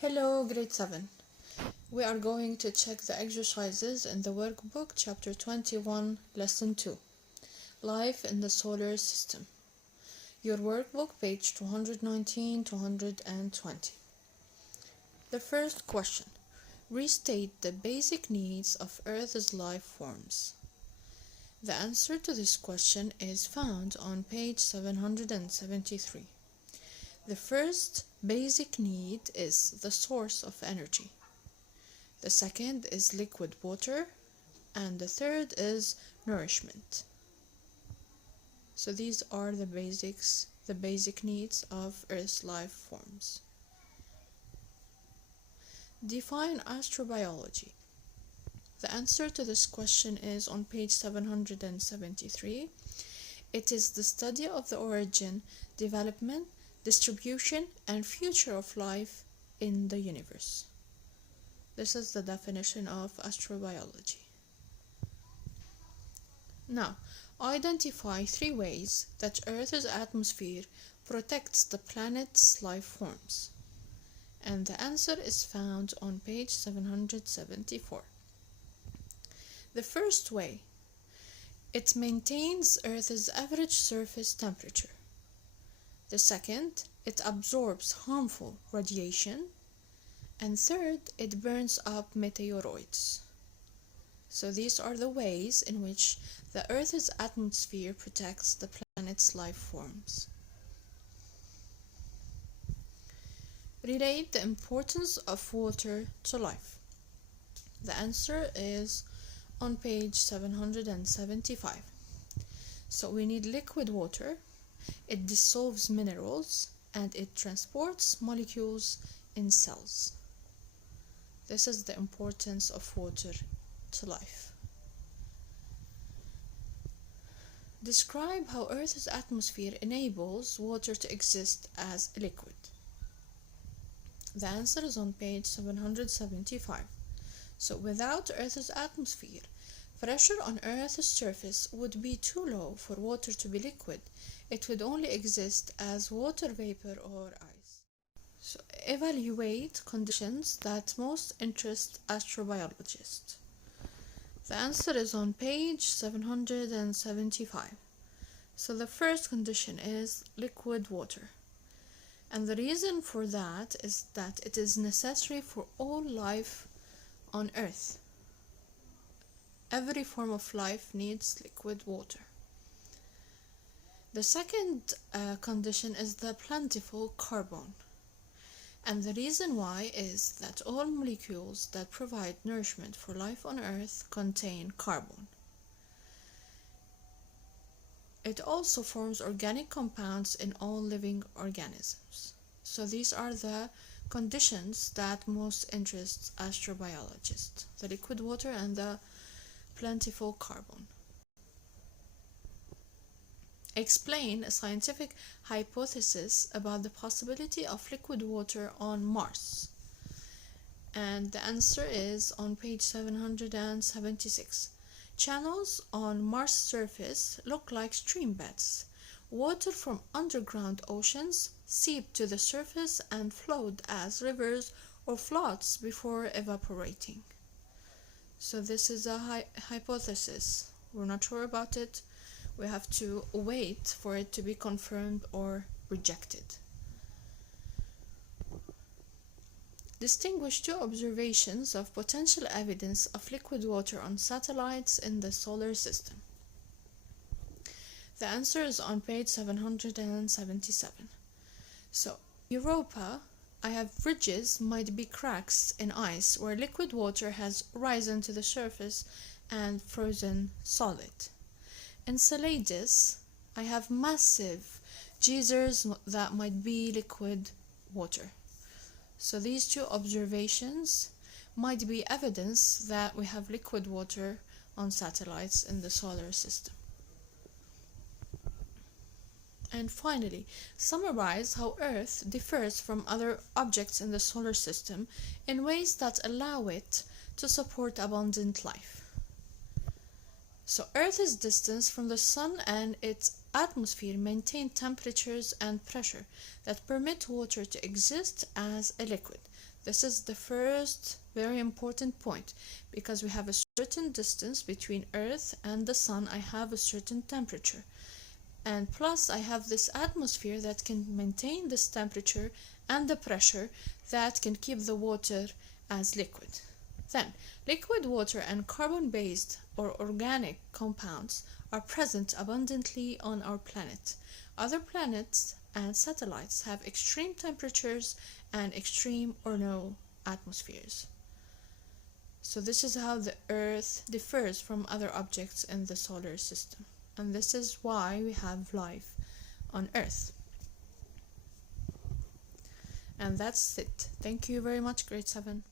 Hello, grade 7. We are going to check the exercises in the workbook, chapter 21, lesson 2, Life in the Solar System. Your workbook, page 219, 220. The first question. Restate the basic needs of Earth's life forms. The answer to this question is found on page 773. The first basic need is the source of energy. The second is liquid water, and the third is nourishment. So these are the basic needs of Earth's life forms. Define astrobiology. The answer to this question is on page 773. It is the study of the origin, development, distribution, and future of life in the universe. This is the definition of astrobiology. Now, identify 3 ways that Earth's atmosphere protects the planet's life forms. And the answer is found on page 774. The first way, it maintains Earth's average surface temperature. The second, it absorbs harmful radiation. And third, it burns up meteoroids. So these are the ways in which the Earth's atmosphere protects the planet's life forms. Relate the importance of water to life. The answer is on page 775. So we need liquid water. It dissolves minerals and it transports molecules in cells. This is the importance of water to life. Describe how Earth's atmosphere enables water to exist as a liquid. The answer is on page 775. So without Earth's atmosphere, pressure on Earth's surface would be too low for water to be liquid. It would only exist as water vapor or ice. So evaluate conditions that most interest astrobiologists. The answer is on page 775. So the first condition is liquid water. And the reason for that is that it is necessary for all life on Earth. Every form of life needs liquid water. The second condition is the plentiful carbon. And the reason why is that all molecules that provide nourishment for life on Earth contain carbon. It also forms organic compounds in all living organisms. So these are the conditions that most interest astrobiologists: the liquid water and the plentiful carbon. Explain a scientific hypothesis about the possibility of liquid water on Mars. And the answer is on page 776. Channels on Mars' surface look like stream beds. Water from underground oceans seep to the surface and float as rivers or floods before evaporating. So this is a hypothesis. We're not sure about it. We have to wait for it to be confirmed or rejected. Distinguish 2 observations of potential evidence of liquid water on satellites in the solar system. The answer is on page 777. So, Europa, I have ridges might be cracks in ice where liquid water has risen to the surface and frozen solid. Enceladus, I have massive geysers that might be liquid water. So these 2 observations might be evidence that we have liquid water on satellites in the solar system. And finally, summarize how Earth differs from other objects in the solar system in ways that allow it to support abundant life. So Earth's distance from the Sun and its atmosphere maintain temperatures and pressure that permit water to exist as a liquid. This is the first very important point, because we have a certain distance between Earth and the Sun. I have a certain temperature, and plus I have this atmosphere that can maintain this temperature and the pressure that can keep the water as liquid. Then, liquid water and carbon-based or organic compounds are present abundantly on our planet. Other planets and satellites have extreme temperatures and extreme or no atmospheres. So this is how the Earth differs from other objects in the solar system. And this is why we have life on Earth. And that's it. Thank you very much, grade 7.